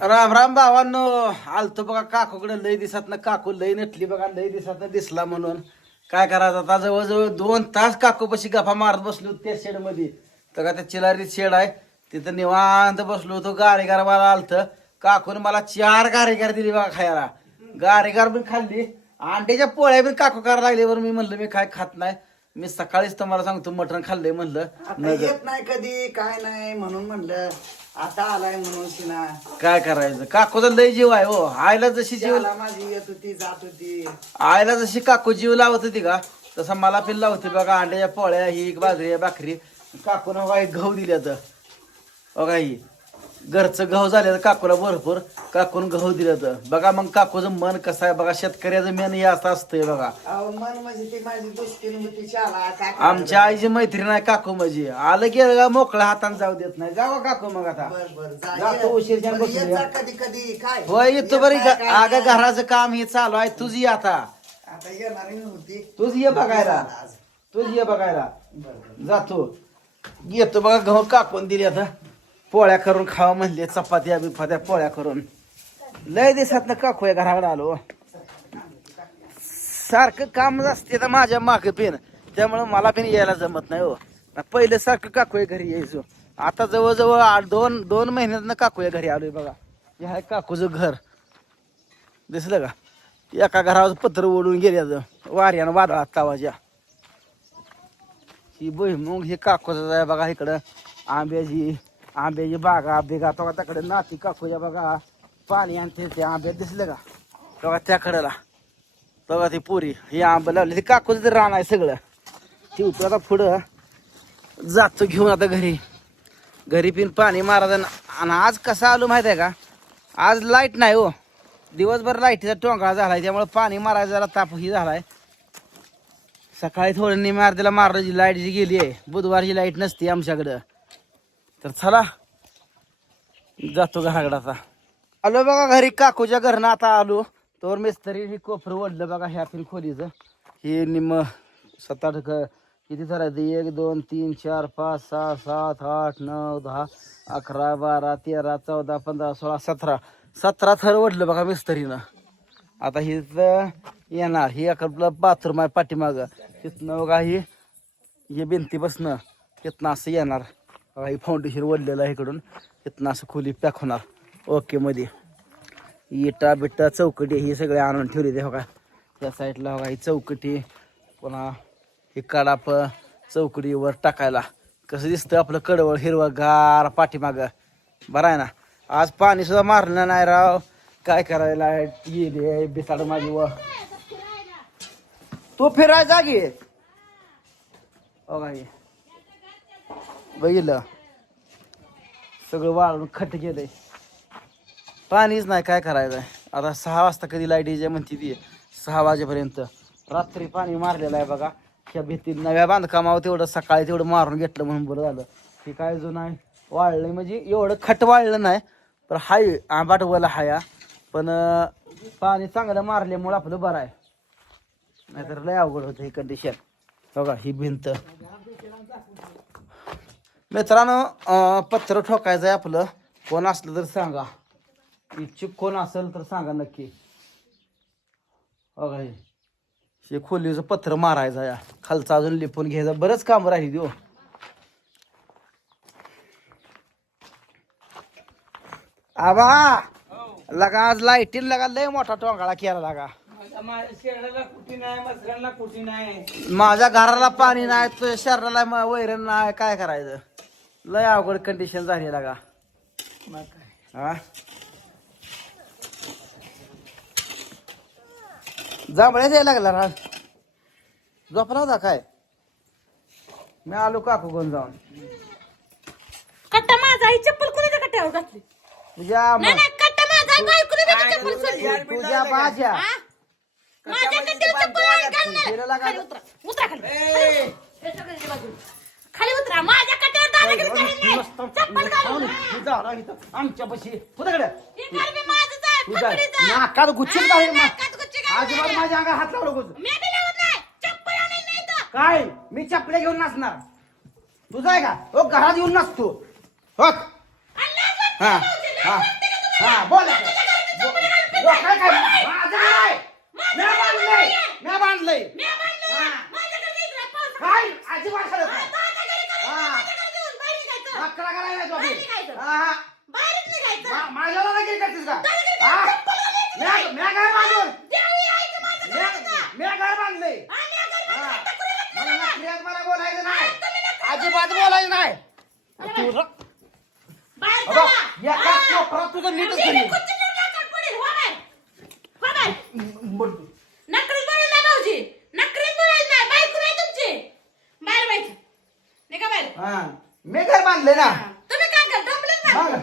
राम राम भावांनो आलतो बघा काकूकडे लय दिसत ना काकू लय नटली बघा लय दिसत ना दिसला म्हणून. काय करायचं आता? जवळजवळ दोन तास काकू पशी गफा मारत बसलो त्या शेडमध्ये तर का त्या चिलारीत शेड आहे तिथं निवांत बसलो होतो गारेगार मला आलत. काकून मला चार गारेगार दिली बघा खायला. गारेगार पण खाल्ली अंड्याच्या पोळ्या पण काकू करायला लागल्यावर मी म्हणलं मी काय खात नाही. मी सकाळीच तुम्हाला सांगतो मटण खाल्लंय म्हणलं. येत नाही कधी काय नाही म्हणून म्हणलं. आता आलाय म्हणून तिना काय करायचं? काकूचा लय जीव आहे हो. आईला जशी जीव त्याला माझी येत होती जात होती. आईला जशी काकू जीव लावत होती का तसा मला पण लावते बघा. अंड्याच्या पोळ्या ही बाजरी भाकरी. काकून बघा ही गहू दिल्या तर बघा ही. घरचं गहू झालं काकूला भरपूर काकून गहू दिलं तर बघा मग काकूचं मन कसं आहे? बघा शेतकऱ्याचं मन हे असं असतंय बघा. अहो मन म्हणजे ती माझी दुसरी होती शाळा काय आमच्या आईची मैत्रीण आहे काकू म्हणजे आलं गेलं का मोकळ्या हाताने जाऊ देत नाही. जावा काकू मग आता. बर बर जा जातो ये. उशीर जाऊन बरं, बसून येत या. जा कधी कधी. काय? होय येतो येत बरी नाही, काय अगं नाही. घराचं काम हे चालू आहे. तुझी ये आता. आता येणारी तुझी ये बघायला. तुझी ये बघायला. जातो येतो बघा गहू कापून दिली आता. पोळ्या करून खावा म्हणले चपात्या बिपात्या पोळ्या करून. लय दिवसात ना काकू या घराकडे आलो. सारखं काम असते तर माझ्या माग पेन त्यामुळं मला पण यायला जमत नाही हो. पहिले सारखं काकूया घरी यायचो. आता जवळजवळ आठ दोन दोन महिन्यात काकू या घरी आलोय बघा. हे आहे काकूचं घर. दिसलं का? एका घरावर पत्र ओढून गेल्या वाऱ्यानं वादळात तावाच्या ही भुईमुग हे काकूचं आहे बघा इकडं. आंब्याची आंब्याची बागा बिगा तो त्याकडे नाती काकूच्या बघा. पाणी आणते ते आंबे. दिसले का? तेव्हा त्याकडेला. बघा ती पुरी. हे आंबे लावले. ते काकूचं रान आहे सगळं. ठेवतो आता पुढं. जातो घेऊन आता घरी. घरी पिन पाणी मारायचं आणि आज कसं आलो माहीत आहे का? आज लाइट नाही हो. दिवसभर लाईटीचा टोंगळा झालाय. त्यामुळे पाणी मारायचा जरा तापही झालाय. सकाळी थोडं निम्या अर्ध्याला मारण्याची लाइट जी गेली आहे. बुधवारची लाइट नसते आमच्याकडं. तर चला. जातो घरागडाचा आलो बघा घरी काकूच्या घरनं आता आलो. तर मिस्त्री ही कोपरं ओढलं बघा ह्या फिर खोलीचं. हे निम सात आठ किती धरायचं एक दोन तीन चार पाच सहा सात आठ नऊ दहा अकरा बारा तेरा चौदा पंधरा सोळा सतरा. सतरा थर ओढलं बघा मिस्त्रीनं. आता ही येणार. ही अकरा बाथरूम आहे पाठीमागं. तिथनं बघा ही हे भिंती बसणं तिथनं असं येणार. ही फाउंडेशन वडलेलं आहे इकडून. इथनं असं खोली पॅक होणार. ओके मध्ये. इटा बिटा चौकटी ही सगळे आणून ठेवली ते का त्या साईडला बघा ही चौकटी. पुन्हा हे कडाप चौकडीवर टाकायला. कसं दिसतं आपलं कडवळ हिरवं गार पाठीमागं. बरं आहे ना? आज पाणी सुद्धा मारलं नाही राव. काय करायला? गेली बिसाड माझी व. तो फिराय जागी हो. का बघितलं? सगळं वाळून खट गेलंय पाणीच नाही काय करायचं आता सहा वाजता कधी लाइट यायची म्हणते ती. सहा वाजेपर्यंत. रात्री पाणी मारलेलं आहे बघा. ह्या भीती नव्या बांधकामावर तेवढं सकाळी तेवढं मारून घेतलं म्हणून बरं झालं. हे काय जो नाही वाळलंय म्हणजे एवढं खट वाळलं नाही पण हाय आंबाटवाला हाया. पण पाणी चांगलं मारल्यामुळं आपलं बरं आहे. नाहीतर लय अवघड होतं ही कंडिशन बघा ही भिंत. मित्रांनो पत्र ठोकायचं आहे आपलं. कोण असलं तर सांगा. इच्छुक कोण असेल तर सांगा नक्की. बघा हे. खोलीचं पत्र मारायचं या खालचं अजून लिपून घ्यायचं बरंच काम राहिली हो. आबा लगा आज लाईटीन लगा लय मोठा टोंगाळा केला लागा. माझ्या घराला पाणी नाही तुझ्या शरीराला वैरण नाही काय करायचं? लय अवघड कंडिशन झाली लागा. हा? जांभळ्या द्यायला लागला रा झोपला होता काय? मी आलो काकू घेऊन जाऊन. कट्टा माझा ही चप्पल कुणाच्या कट्ट्यावर घातली? तुझ्या नाही नाही कट्टा माझा चप्पल सोडली. तुझ्या बाज्या. हा? माझ्या कट्ट्यावर चप्पल खाली उतरा उतरा खाली. हे. खाली उतरा माझ्या कट्ट्यावर दादागिरी चप्पल घालून आमच्या पशी. तुझ्याकडे हे घर बी माझंच आहे, तुझा फकडीचं. नाकात गुच्छीत नाकात गुच्छी घालून आजोबा. माझ्या अंगात हात लावला गुज मी बी लावत नाही. चप्पल आणायला नाही इथं. काय? मी चपले घेऊन नसणार. तुझा आहे का? तो घरात येऊन नसतो. हो. आणि लाज वाटते हा? लाज हा. वाटते का हा बोल. काय काय? माझं घर आहे म्या बांधलंय. बांधलंय. मी बांधलं हा. ना. माझ्या घरी इकडे पाऊस काय? अजिबात खरं नाही. माझ्या घरी करायचं, हा. माझ्या घरी येऊन बाहेर माकडा करायला नाही. बाहेरच निघायचं. मा- माझ्या दादागिरी करतेस का. म्या घर बांधून? म्या घर मला बोलायचं नाही. तुम्ही नका. अजिबात बोलायचं नाही. तू र- बाहेर अबा, चला. एका हा. कोपऱ्यात तुझं नीटच. हो बाहेर. हो भाऊजी. बाहेर बांधलंय ना. तुम्ही काय करता डोंबलेच मग. नाही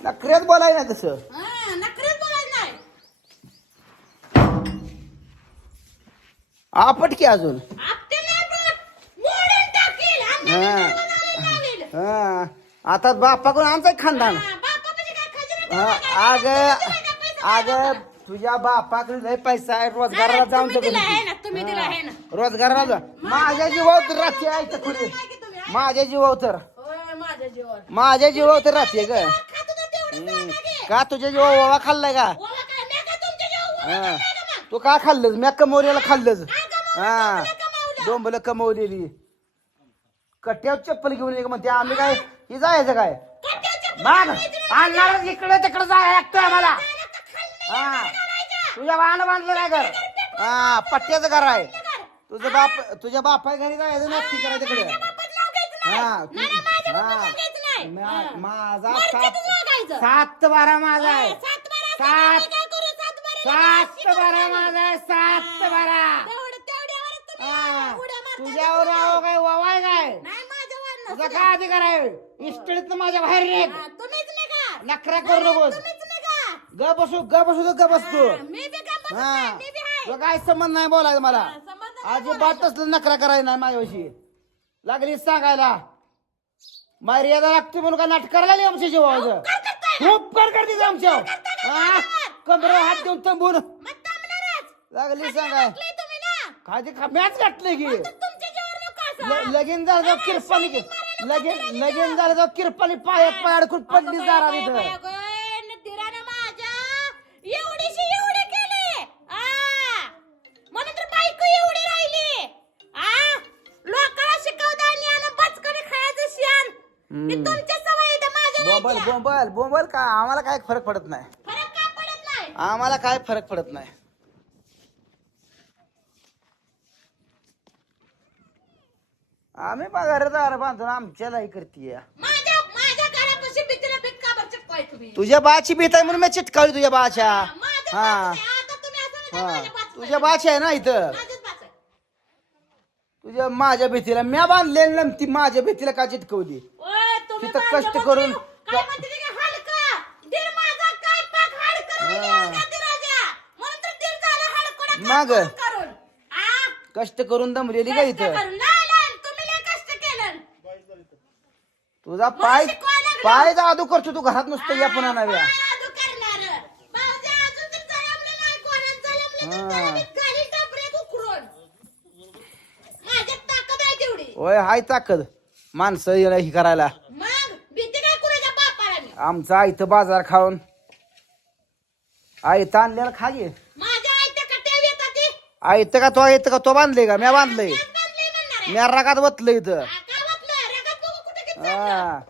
नखऱ्यात बोलाय ना तसं. हा, नाही. आपट की अजून. आपल्याला आपण मोडून टाकील. हा. अंगाला दरवाजाला लावेल. हा. आता बापाकडून आमचं खानदान. हा, बापापाशी काय खजिना हा, ठेवला अग पैसा? अग? तुझ्या बापाकडे लय पैसा आहे रोजगाराला जाऊन तुम्ही तर दिला कधी. आहे ना, तुम्ही दिला आहे ना. रोजगाराला जा माझ्या जीवावर तर राहते आहे तर माझ्या जीवावर तर. होय, माझ्या जीवावर. माझ्या जीवावर तर राहते ग. खात होता तेवढं हम्म. जागा घे. का तुझ्या जीवावर ओवा खाल्लाय का? ओवा काय, मी काय तुमच्या जीवावर ओवा हा. खाल्लाय का मग? तू का खाल्लंस? मी कमवलेला खाल्लंस. कमावलं? हा. डोंबलं कमावलं. डोंबल कमवलेली. कट्ट्यावर चप्पल घेऊन ये म्हणते? आम्ही काय ही. जायचं काय? माग नाही. आणणारच इकडे तिकडे जायला लागतोय आम्हाला. तर खाल्लं हा. तुझ्या बाळानं बांधलं नाही घर. हा पट्ट्याचं घर आहे. तुझं बाप तुझ्या बापाय घरी जायचं नक्की करा तिकडे. हा तू- नाही, नाही, माझ्या बापाचं हा. नाही. मा-. माझा सात. सात बारा माझा हा, आहे सात बारा सात- असं काय करू, सात बारा सात. माझा आहे सात बारा तेवढं- तेवढ्यावरच तुम्ही. उड्या मारता. तुझ्यावर काय ववाय काय नाही, तुझा. काय अधिकार आहे माझ्या बाहेर निघ हा, तुम्हीच. नखरा करू नकोस तुम्हीच. ग बसू ग बसू ग बसतो हा, मी बी काम बसत हा नाही, मी बी आहे. तुला काय संबंध नाही बोलायचं मला हा, संबंध नाही अजिबात तसलं नखरा करायचं नाही माझ्याशी लागली सांगायला. मर्यादा लागते म्हणून का नाटक करायला लागली आमच्या करताय? खूप कर करते आमच्या कमरे हात देऊन तंबून थांबणारच. लागली सांगाय ना. काय ते मॅच गाठले की. जीवावर लगीन झालं जाऊ किरपाली लगीन लगीन झालं जाऊ किरपाली पायात पाय अडकून पडली अगं जारा बोंबल. बोंबल बोंबल काय आम्हाला काय फरक पडत नाही. फरक का पडत नाही? आम्हाला काय फरक पडत नाही. आम्ही पगारदार बांधून आमच्याला हे करतीय. माझ्या माझ्या घरापाशी भीतीला भीत का बरं चिपकाय तुम्ही? तुझ्या बाची भीत आहे म्हणून मी चिटकावली तुझ्या बाच्या. माझ्या हा. बाच आहे. आता तुम्ही असं म्हणता, हा. माझ्या बाच तुझ्या बाची आहे ना इथं? माझ्याच बाच आहे. तुझ्या माझ्या भीतीला म्या बांधलेली ती माझ्या भीतीला का चिटकवली? ओय, तुम्ही तिथं कष्ट करून- काय म्हणते ते काय हाडकं? दीड माझा काय पाक हाडकं राहिली हा. आज गादी राजा. म्हणून तर दीड झालं हाडकुडं मग? करून करून. आ? कष्ट करून दमलेली का कष्ट इथं करून. नाही, नाही, तुम्ही लय कष्ट केलं. तुझा पाय शिकवायला लागलो. पाय जादू करतो तू घरात नुसतं या आ, नव्या पाय आदू करणारं. भाऊजी अजून तर जलमलं नाही, कोणाला जलमलं तर हा. जलमीत घाली टपऱ्यात उकरून. माझ्यात ताकद आहे तेवढी होय हाय ताकद माणसं याला ही करायला मग भीती काय कुणाच्या बापाला मी आमचा आयतं बाजार खाऊन आयतं आणलेलं खा घे ती. आयतं का तो येतं का तो बांधले का म्या बांधलंय. म्या रागात बसलं इथं आ? हा.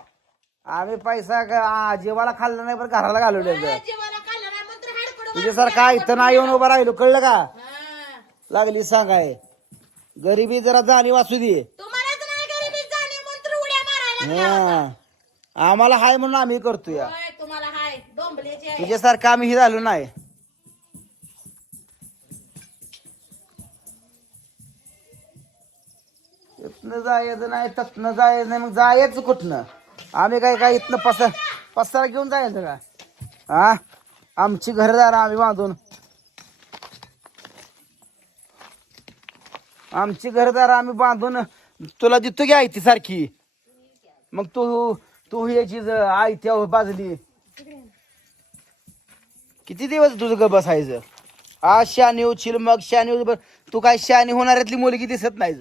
आम्ही पैसा का- आ, जीवाला खाल्ला नाही पण घराला घालवलं तुझ्यासारखं. आयतं नाही येऊन उभं राहिलो कळलं का. लागली सांगाय गरिबी जरा जाणीव असू दे हा. आम्हाला हाय म्हणून आम्ही तुम्हाला हाय डोंबल्याची आहे. तुझ्यासारखं आम्ही ही झालो नाही इथनं जायचं नाही तथनं जायचं नाही मग जायचं कुठनं? आम्ही काय काय इथनं पसार पसारा घेऊन जायचं का? हा आमची घरदार आम्ही बांधून. आमची घरदार आम्ही बांधून तुला देतो की आयती सारखी? मग तू तू याची ज- अहो बाजली. किती दिवस तुझं ग बसायचं? आज शानी उचील मग शानी तू काय शानी होणाऱ्यातली मुलगी दिसत नाही